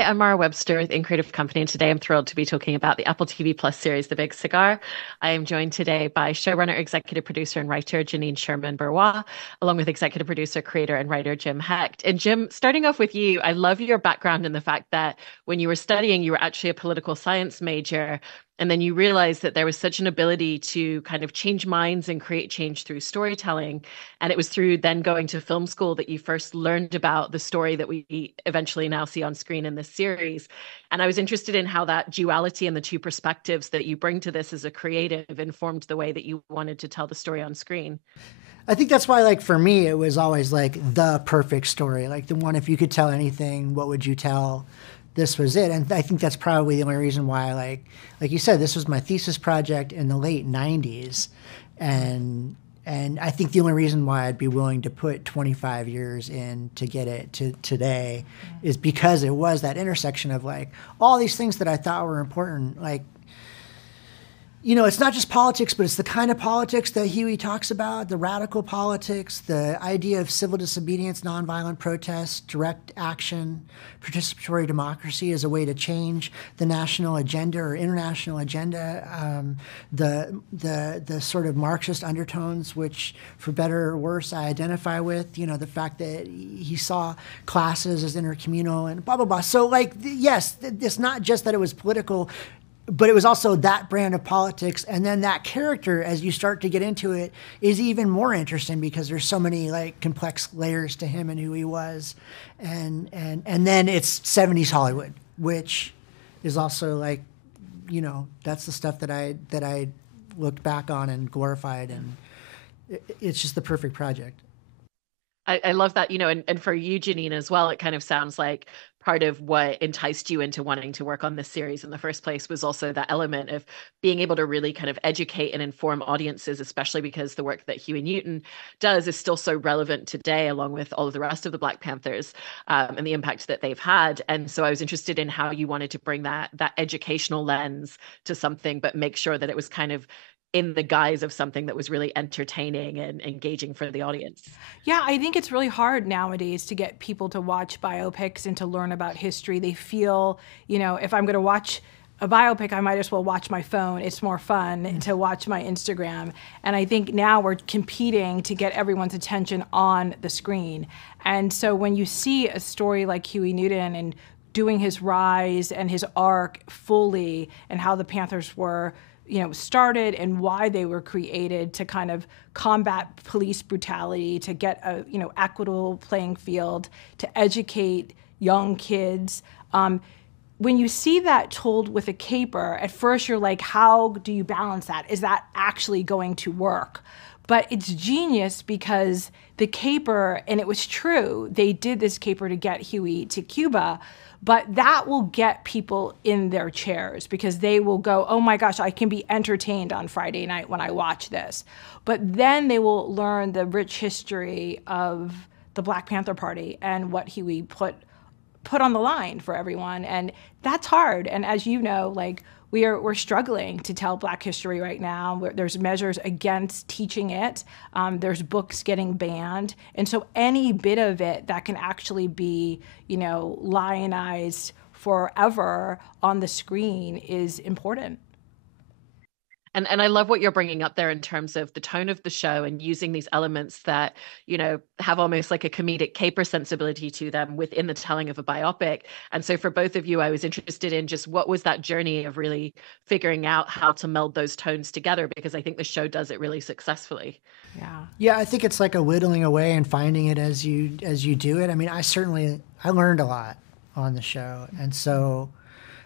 Hi, I'm Mara Webster with In Creative Company, and today I'm thrilled to be talking about the Apple TV Plus series, The Big Cigar. I am joined today by showrunner, executive producer, and writer Janine Sherman Barrois, along with executive producer, creator, and writer Jim Hecht. And Jim, starting off with you, I love your background in the fact that when you were studying, you were actually a political science major. And then you realized that there was such an ability to kind of change minds and create change through storytelling. And it was through then going to film school that you first learned about the story that we eventually now see on screen in this series. And I was interested in how that duality and the two perspectives that you bring to this as a creative informed the way that you wanted to tell the story on screen. I think that's why, like, for me, it was always like the perfect story. Like the one, if you could tell anything, what would you tell? This was it. And I think that's probably the only reason why, like you said, this was my thesis project in the late 90s. And I think the only reason why I'd be willing to put 25 years in to get it to today is because it was that intersection of like all these things that I thought were important. Like, you know, it's not just politics, but it's the kind of politics that Huey talks about, the radical politics, the idea of civil disobedience, nonviolent protest, direct action, participatory democracy as a way to change the national agenda or international agenda, the sort of Marxist undertones, which, for better or worse, I identify with, you know, the fact that he saw classes as intercommunal and blah, blah, blah. So, like, yes, it's not just that it was political, but it was also that brand of politics. And then that character, as you start to get into it, is even more interesting because there's so many like complex layers to him and who he was. And then it's 70s Hollywood, which is also like, you know, that's the stuff that I looked back on and glorified. And it's just the perfect project. I love that, you know, and for you, Janine, as well, it kind of sounds like part of what enticed you into wanting to work on this series in the first place was also that element of being able to really kind of educate and inform audiences, especially because the work that Huey Newton does is still so relevant today, along with all of the rest of the Black Panthers and the impact that they've had. And so I was interested in how you wanted to bring that educational lens to something, but make sure that it was kind of in the guise of something that was really entertaining and engaging for the audience. Yeah, I think it's really hard nowadays to get people to watch biopics and to learn about history. They feel, you know, if I'm going to watch a biopic, I might as well watch my phone. It's more fun to watch my Instagram. And I think now we're competing to get everyone's attention on the screen. And so when you see a story like Huey Newton and doing his rise and his arc fully and how the Panthers were, you know, started and why they were created to kind of combat police brutality, to get a, you know, equitable playing field, to educate young kids. When you see that told with a caper, at first you're like, how do you balance that? Is that actually going to work? But it's genius because the caper, and it was true, they did this caper to get Huey to Cuba, but that will get people in their chairs because they will go, oh my gosh, I can be entertained on Friday night when I watch this. But then they will learn the rich history of the Black Panther Party and what Huey put on the line for everyone. And that's hard. And as you know, like, we're struggling to tell Black history right now. There's measures against teaching it. There's books getting banned. And so any bit of it that can actually be, you know, lionized forever on the screen is important. And I love what you're bringing up there in terms of the tone of the show and using these elements that, you know, have almost like a comedic caper sensibility to them within the telling of a biopic. And so for both of you, I was interested in just what was that journey of really figuring out how to meld those tones together, because I think the show does it really successfully. Yeah, I think it's like a whittling away and finding it as you do it. I mean, I learned a lot on the show. And so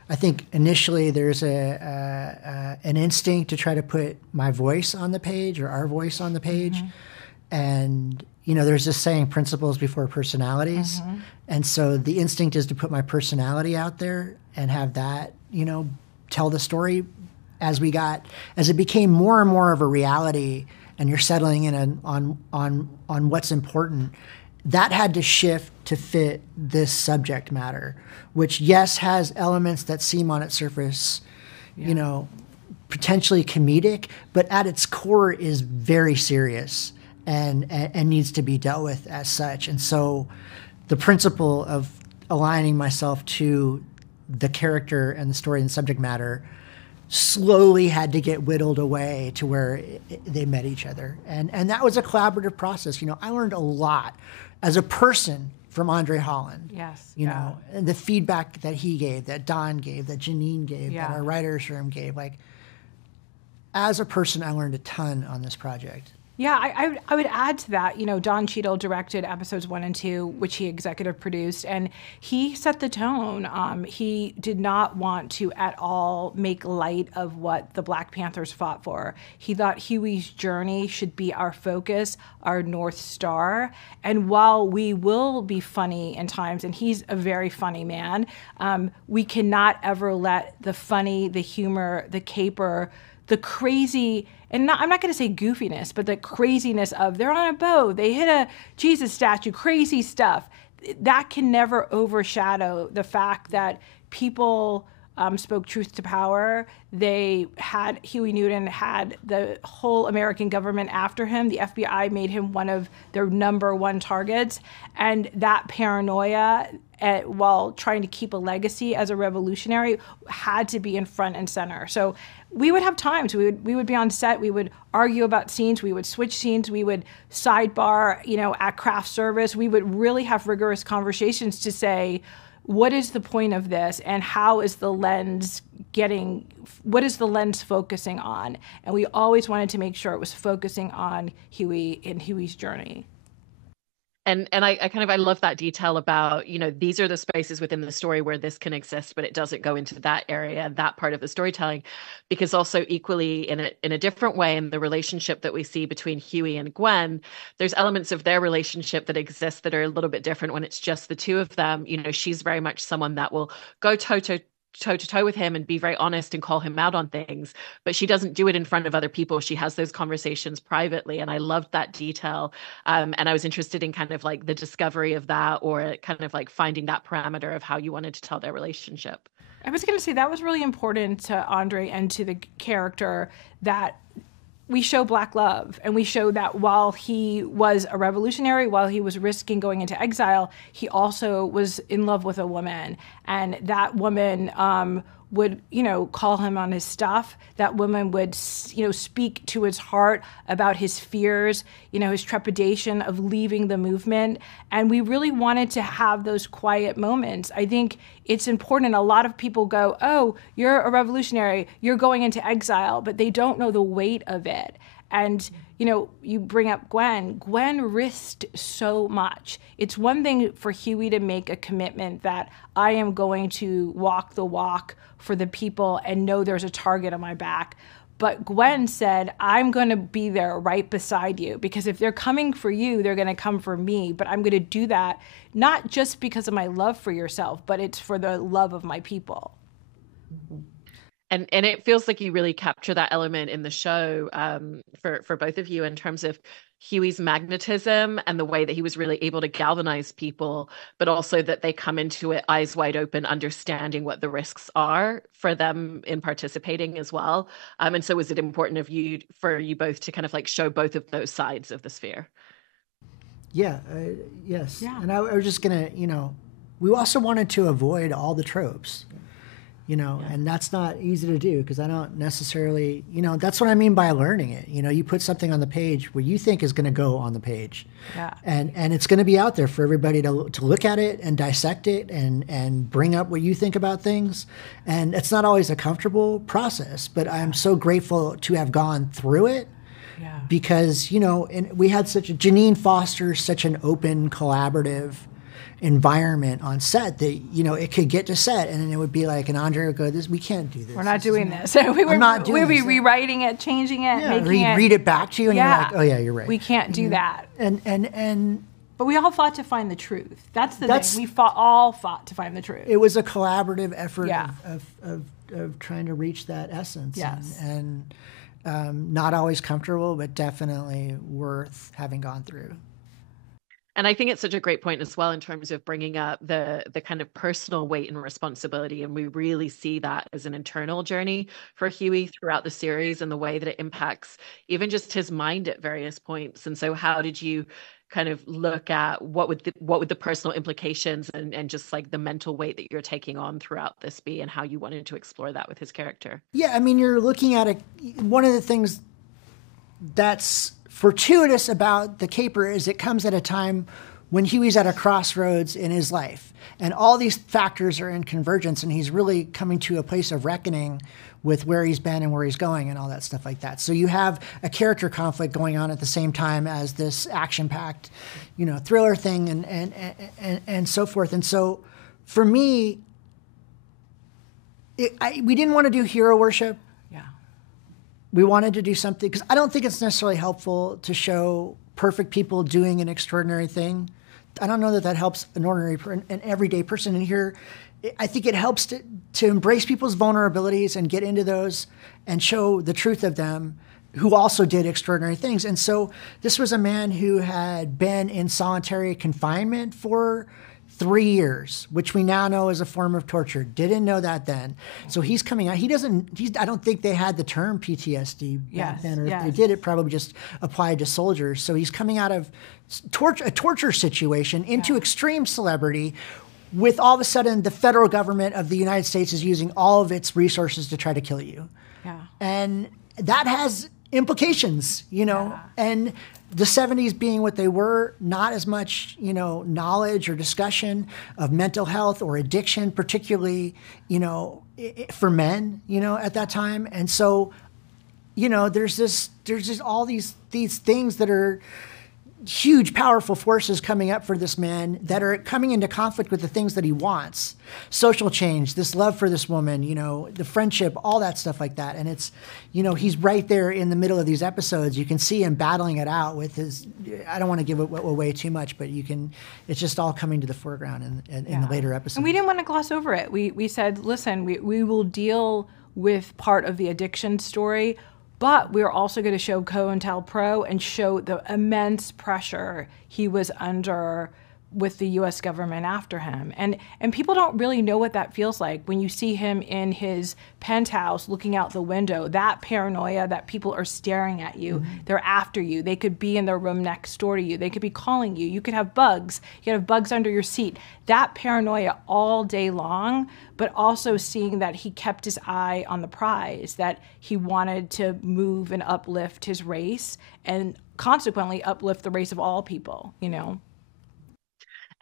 I think initially there's an instinct to try to put my voice on the page or our voice on the page. Mm-hmm. And, you know, there's this saying, principles before personalities. Mm-hmm. And so the instinct is to put my personality out there and have that, you know, tell the story as it became more and more of a reality and you're settling in on what's important. That had to shift to fit this subject matter, which, yes, has elements that seem on its surface, you know, potentially comedic, but at its core is very serious and needs to be dealt with as such. And so the principle of aligning myself to the character and the story and subject matter slowly had to get whittled away to where they met each other. And that was a collaborative process. You know, I learned a lot as a person from Andre Holland. Yes. You know, and the feedback that he gave, that Don gave, that Janine gave, that our writer's room gave. Like, as a person, I learned a ton on this project. Yeah, I would add to that, you know, Don Cheadle directed episodes 1 and 2, which he executive produced, and he set the tone. He did not want to at all make light of what the Black Panthers fought for. He thought Huey's journey should be our focus, our North Star. And while we will be funny in times, and he's a very funny man, we cannot ever let the funny, the humor, the caper, the crazy, and I'm not going to say goofiness, but the craziness of they're on a boat, they hit a Jesus statue, crazy stuff. That can never overshadow the fact that people spoke truth to power. They had, Huey Newton had the whole American government after him. The FBI made him one of their #1 targets. And that paranoia, while trying to keep a legacy as a revolutionary, had to be in front and center. So we would have times, we would be on set, we would argue about scenes, we would switch scenes, we would sidebar, you know, at craft service. We would really have rigorous conversations to say, what is the point of this, and how is the lens what is the lens focusing on? And we always wanted to make sure it was focusing on Huey and Huey's journey. And I love that detail about, you know, these are the spaces within the story where this can exist, but it doesn't go into that area, that part of the storytelling, because also equally in a different way, in the relationship that we see between Huey and Gwen, there's elements of their relationship that exist that are a little bit different when it's just the two of them. You know, she's very much someone that will go toe to toe with him and be very honest and call him out on things, but she doesn't do it in front of other people. She has those conversations privately, and I loved that detail. And I was interested in kind of like the discovery of that, or kind of like finding that parameter of how you wanted to tell their relationship. I was going to say that was really important to Andre and to the character, that we show Black love, and we show that while he was a revolutionary, while he was risking going into exile, he also was in love with a woman, and that woman would, you know, call him on his stuff. That woman would, you know, speak to his heart about his fears, you know, his trepidation of leaving the movement. And we really wanted to have those quiet moments. I think it's important. A lot of people go, oh, you're a revolutionary, you're going into exile, but they don't know the weight of it. And, you know, you bring up Gwen. Gwen risked so much. It's one thing for Huey to make a commitment that I am going to walk the walk for the people and know there's a target on my back. But Gwen said, I'm going to be there right beside you, because if they're coming for you, they're going to come for me. But I'm going to do that not just because of my love for yourself, but it's for the love of my people. And it feels like you really capture that element in the show, for both of you, in terms of Huey's magnetism and the way that he was really able to galvanize people, but also that they come into it eyes wide open, understanding what the risks are for them in participating as well. And so was it important for you both to kind of like show both of those sides of the sphere? Yeah, yes. Yeah. And I was just going to, you know, we also wanted to avoid all the tropes. You know, and that's not easy to do, because I don't necessarily, you know, that's what I mean by learning it. You know, you put something on the page where you think is going to go on the page. Yeah. And it's going to be out there for everybody to look at it and dissect it and bring up what you think about things. And it's not always a comfortable process, but I'm so grateful to have gone through it. Yeah. Because, you know, and we had Janine fosters such an open, collaborative environment on set that, you know, it could get to set and then it would be like, and Andre would go, we can't do this. We're not doing this. We'd be rewriting it, changing it, making it. Read it back to you and you're like, oh yeah, you're right. We can't do that. But we all fought to find the truth. That's the thing. We all fought to find the truth. It was a collaborative effort of trying to reach that essence. Yes. And not always comfortable, but definitely worth having gone through. And I think it's such a great point as well in terms of bringing up the kind of personal weight and responsibility. And we really see that as an internal journey for Huey throughout the series, and the way that it impacts even just his mind at various points. And so how did you kind of look at what would the personal implications and just like the mental weight that you're taking on throughout this be, and how you wanted to explore that with his character. Yeah, I mean, you're looking at one of the things that's fortuitous about The Caper is it comes at a time when Huey's at a crossroads in his life, and all these factors are in convergence, and he's really coming to a place of reckoning with where he's been and where he's going and all that stuff like that. So you have a character conflict going on at the same time as this action-packed, thriller thing and so forth. And so for me, we didn't want to do hero worship. Yeah. We wanted to do something, because I don't think it's necessarily helpful to show perfect people doing an extraordinary thing. I don't know that helps an everyday person. And here, I think it helps to embrace people's vulnerabilities and get into those and show the truth of them, who also did extraordinary things. And so this was a man who had been in solitary confinement for 3 years, which we now know is a form of torture. Didn't know that then. So he's coming out. I don't think they had the term PTSD back then, or if they did, it probably just applied to soldiers. So he's coming out of a torture situation into extreme celebrity, with all of a sudden the federal government of the United States is using all of its resources to try to kill you. Yeah. And that has implications, and the 70s being what they were, not as much, knowledge or discussion of mental health or addiction, particularly, for men, at that time. And so, there's just all these things that are huge, powerful forces coming up for this man that are coming into conflict with the things that he wants. Social change, this love for this woman, the friendship, all that stuff like that. And it's, he's right there in the middle of these episodes. You can see him battling it out with his, I don't want to give it away too much, but it's just all coming to the foreground in the later episodes. And we didn't want to gloss over it. We said, listen, we will deal with part of the addiction story, but we're also going to show COINTELPRO and show the immense pressure he was under with the U.S. government after him. And people don't really know what that feels like when you see him in his penthouse looking out the window, that paranoia that people are staring at you, they're after you. They could be in the room next door to you. They could be calling you. You could have bugs. You could have bugs under your seat. That paranoia all day long, but also seeing that he kept his eye on the prize, that he wanted to move and uplift his race and consequently uplift the race of all people,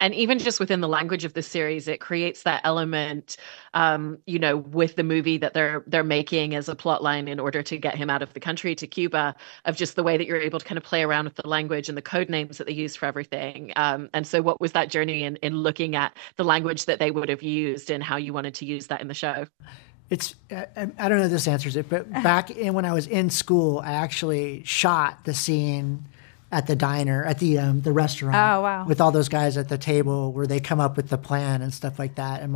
And even just within the language of the series, it creates that element, with the movie that they're making as a plot line in order to get him out of the country to Cuba, of just the way that you're able to kind of play around with the language and the code names that they use for everything. And so what was that journey in looking at the language that they would have used and how you wanted to use that in the show? I don't know if this answers it, but when I was in school, I actually shot the scene at the diner, at the restaurant. Oh, wow. With all those guys at the table where they come up with the plan and stuff like that. And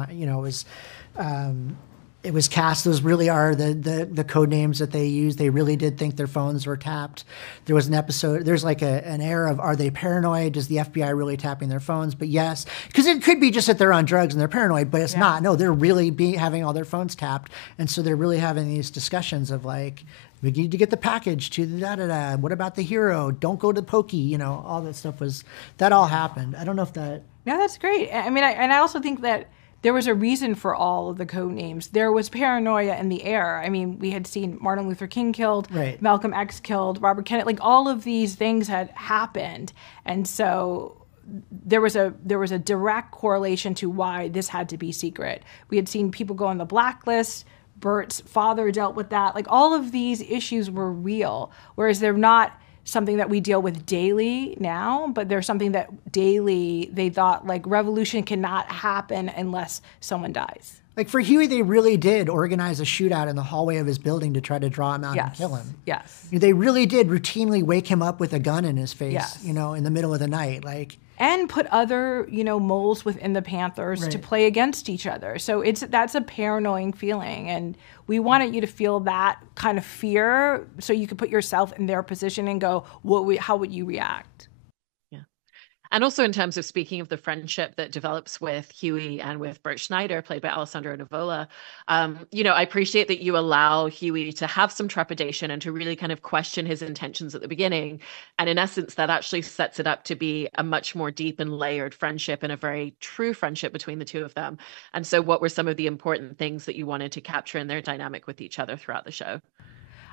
it was cast. Those really are the code names that they use. They really did think their phones were tapped. There was an episode, there's like an air of, are they paranoid? Is the FBI really tapping their phones? But yes, because it could be just that they're on drugs and they're paranoid, but it's not. No, they're really having all their phones tapped. And so they're really having these discussions of like, we need to get the package to the da-da-da. What about the hero? Don't go to Pokey. All that stuff that all happened. I don't know if that... No, that's great. I mean, I also think that there was a reason for all of the code names. There was paranoia in the air. I mean, we had seen Martin Luther King killed, right. Malcolm X killed, Robert Kennedy. Like, all of these things had happened. And so there was a direct correlation to why this had to be secret. We had seen people go on the blacklist. Bert's father dealt with that. Like, all of these issues were real, whereas they're not something that we deal with daily now, but they're something that daily they thought, like, revolution cannot happen unless someone dies. Like, for Huey, they really did organize a shootout in the hallway of his building to try to draw him out and kill him. Yes. They really did routinely wake him up with a gun in his face, in the middle of the night. Like, and put other, moles within the Panthers to play against each other. So that's a paranoid feeling. And we wanted you to feel that kind of fear so you could put yourself in their position and go, how would you react? And also in terms of speaking of the friendship that develops with Huey and with Bert Schneider, played by Alessandro Nivola, I appreciate that you allow Huey to have some trepidation and to really kind of question his intentions at the beginning. And in essence, that actually sets it up to be a much more deep and layered friendship and a very true friendship between the two of them. And so what were some of the important things that you wanted to capture in their dynamic with each other throughout the show?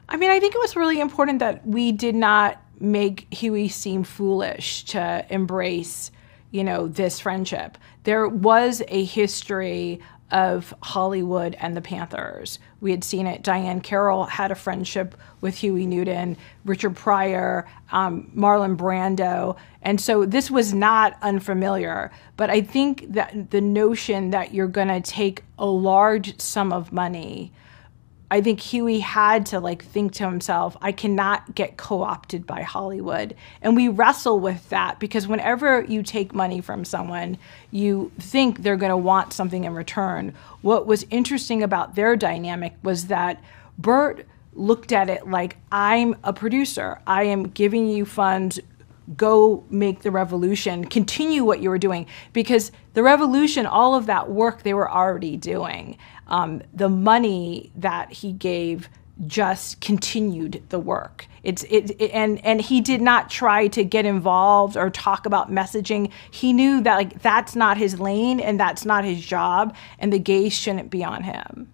I mean, I think it was really important that we did not make Huey seem foolish to embrace, this friendship. There was a history of Hollywood and the Panthers. We had seen it. Diane Carroll had a friendship with Huey Newton, Richard Pryor, Marlon Brando. And so this was not unfamiliar. But I think that the notion that you're going to take a large sum of money, I think Huey had to think to himself, I cannot get co-opted by Hollywood. And we wrestle with that because whenever you take money from someone, you think they're going to want something in return. What was interesting about their dynamic was that Bert looked at it like, I'm a producer. I am giving you funds. Go make the revolution, continue what you were doing. Because the revolution, all of that work they were already doing. The money that he gave just continued the work. And he did not try to get involved or talk about messaging. He knew that that's not his lane and that's not his job, and the gaze shouldn't be on him.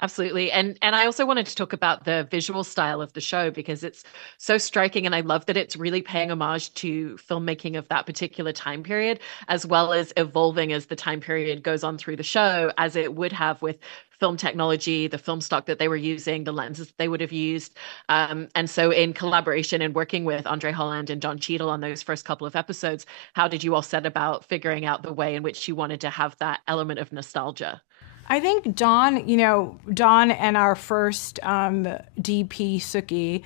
Absolutely. And I also wanted to talk about the visual style of the show because it's so striking. And I love that it's really paying homage to filmmaking of that particular time period, as well as evolving as the time period goes on through the show, as it would have with film technology, the film stock that they were using, the lenses that they would have used. And so in collaboration and working with Andre Holland and Don Cheadle on those first couple of episodes, how did you all set about figuring out the way in which you wanted to have that element of nostalgia? I think Don and our first DP, Suki,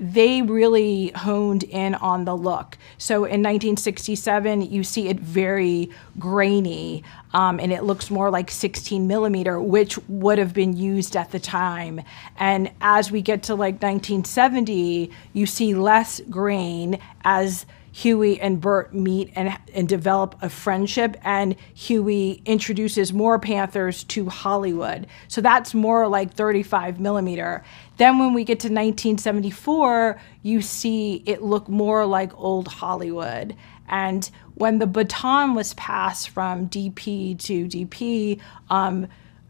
they really honed in on the look. So in 1967, you see it very grainy, and it looks more like 16 millimeter, which would have been used at the time. And as we get to 1970, you see less grain as Huey and Bert meet and develop a friendship, and Huey introduces more Panthers to Hollywood. So that's more like 35 millimeter. Then when we get to 1974, you see it look more like old Hollywood. And when the baton was passed from DP to DP,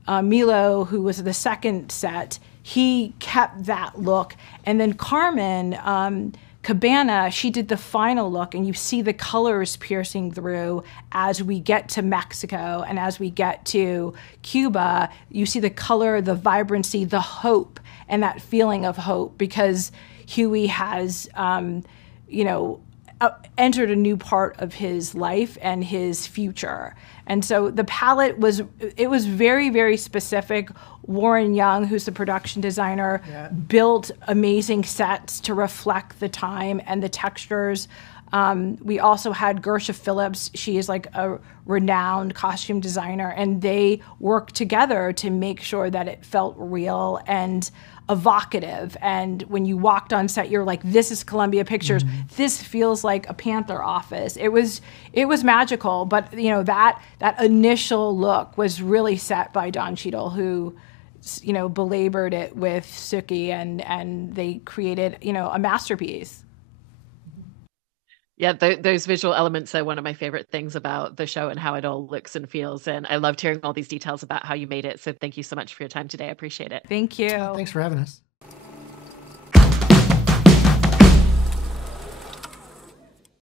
Milo, who was the second set, he kept that look. And then Carmen, Cabana, she did the final look, and you see the colors piercing through as we get to Mexico and as we get to Cuba. You see the color, the vibrancy, the hope, and that feeling of hope because Huey has, entered a new part of his life and his future. And so the palette was very, very specific. Warren Young, who's the production designer, built amazing sets to reflect the time and the textures. We also had Gersha Phillips. She is a renowned costume designer, and they worked together to make sure that it felt real and evocative. And when you walked on set, you're like, this is Columbia Pictures. Mm-hmm. This feels like a Panther office. It was magical, but that initial look was really set by Don Cheadle, who belabored it with Suki, and they created a masterpiece. Yeah, those visual elements are one of my favorite things about the show and how it all looks and feels. And I loved hearing all these details about how you made it. So thank you so much for your time today. I appreciate it. Thank you. Thanks for having us.